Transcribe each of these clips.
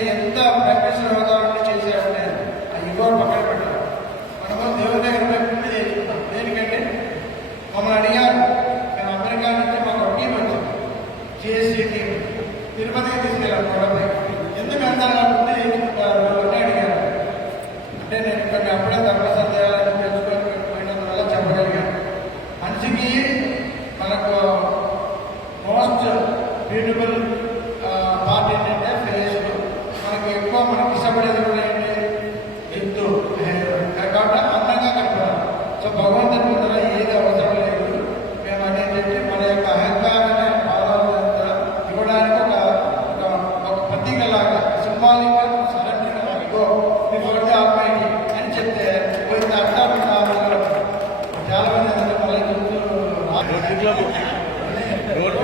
అంటే ఎంత ప్రాక్టీస్ అవగాహన చేశారంటే అది ఎవరు పక్కన పెట్టారు. మనము దేవుని దగ్గర పెట్టుకుంటే చేసుకుంటాం దేనికంటే? మమ్మల్ని అడిగారు మేము అమెరికా నుంచి మాకు ఒక టీం వచ్చాం సిఎస్సీ టీం. తిరుపతికి తీసుకెళ్ళారు గొడవపై ఎందుకు అందరూ అనుకుంటే చేసుకుంటారు అని అడిగారు. అంటే నేను కొన్ని అప్పుడే ధర్మ సందేహాలను తెలుసుకొని పోయినందువల్ల చెప్పగలిగాను. మనిషికి మనకు మోస్ట్ బ్యూటిఫుల్ రోడ్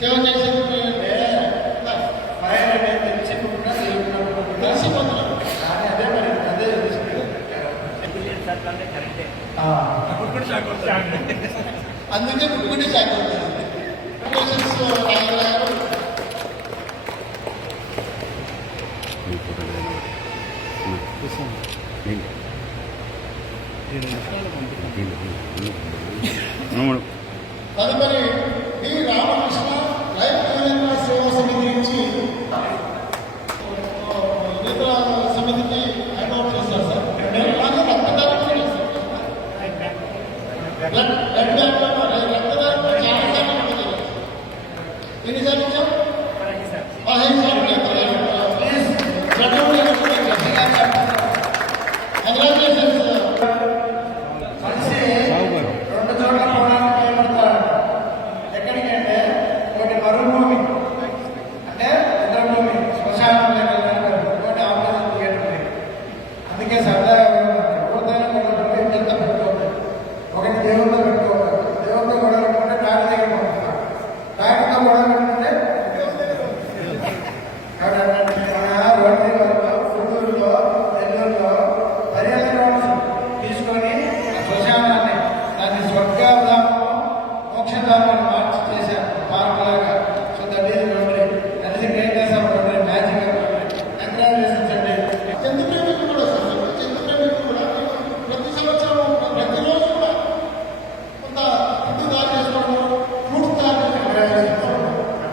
సేవ చేసే అందుకే ముట్టుకుంటే షాక్ అవుతాను తదుపరి Danke,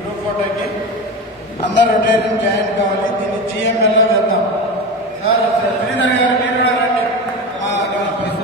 గ్రూప్ ఫోటోకి అందరూ రొటేషన్ జాయిన్ కావాలి. దీన్ని జిఎంఎల్లో వెళ్దాం